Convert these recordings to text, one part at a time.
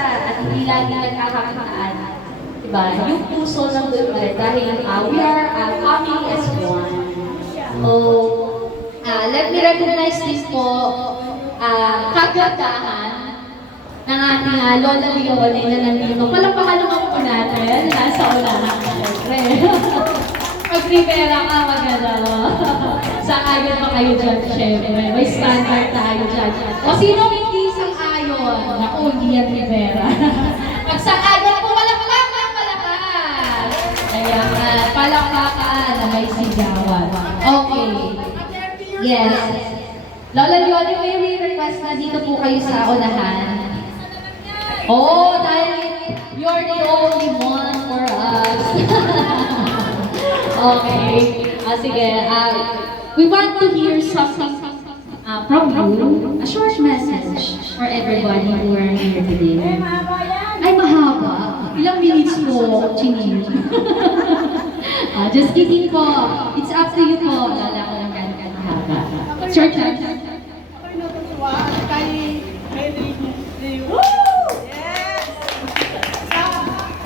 isa at hindi lagi nagkakakitaan. Diba? Yung puso ng doon dahil we are coming as one. So, let me recognize this po kagandahan ng ating Lola Leone na nandito. Palakpakan naman po natin. Nasa unahan, syempre. Pag Rivera ka, maganda mo. Sang-ayon pa kayo dyan, syempre. May standard tayo dyan. O sino hindi sang-ayon? Naku, hindi yan Rivera. Pag sang-ayon po, palakpakan, palakpakan. Kaya palakpakan na may sigawan. Okay. Yes. Lola Leone, may request na dito po kayo sa unahan. Oh, dahil you're the only one for us. Okay. Sige. We want to hear something from you. A short message for everybody who are here today. Ay, mahaba. Ilang minutes po, Chini? Just kidding po. It's up to you po. Lala ko lang kan haba. Short message. Ako'y natutuwa kay Rio.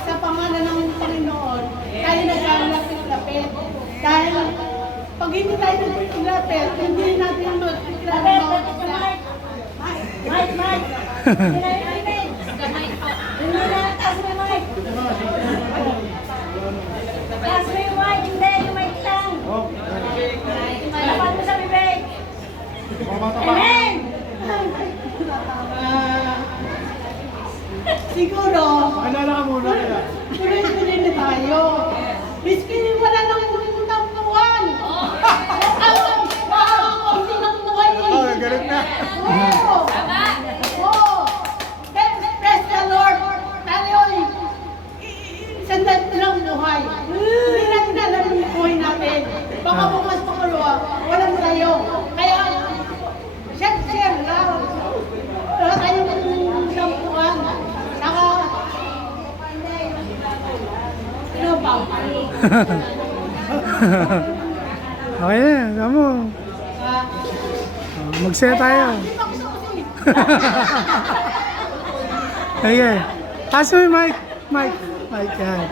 Sa pangalan ng Panginoon, tayo naglalapit-lapit. Dahil pag hindi tayo naglalapit, hindi natin magkikilala ng mga isa. Mike! Taas mo yung mic! Taas mo yung mic! Hindi, yung mic lang! Lapan mo sa bibig! Amen! Siguro, Alala ka muna kaya. tuloy-tuloy na tayo. Miski wala nang tampuan. Ang ng buhay. Oo, ganun na. Oo. Oo. Praise the Lord. Tayo, sandali lang buhay. Hindi natin alam yung buhay natin. Baka bukas pangalawa, walang tayo. Kaya, share lang. Wala tayong tampuan. Saka, ano ba? Okay na, kamo. Magsaya tayo. Okay. Pass mo yung mic. Mic, yan.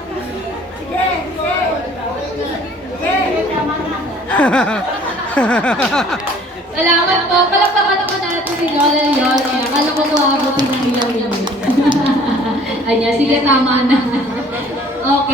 Salamat po. Palakpakan naman natin si Lola Leone. Akala ko maabutin ng ilang minutes. Anya, sige, tama na. Okay.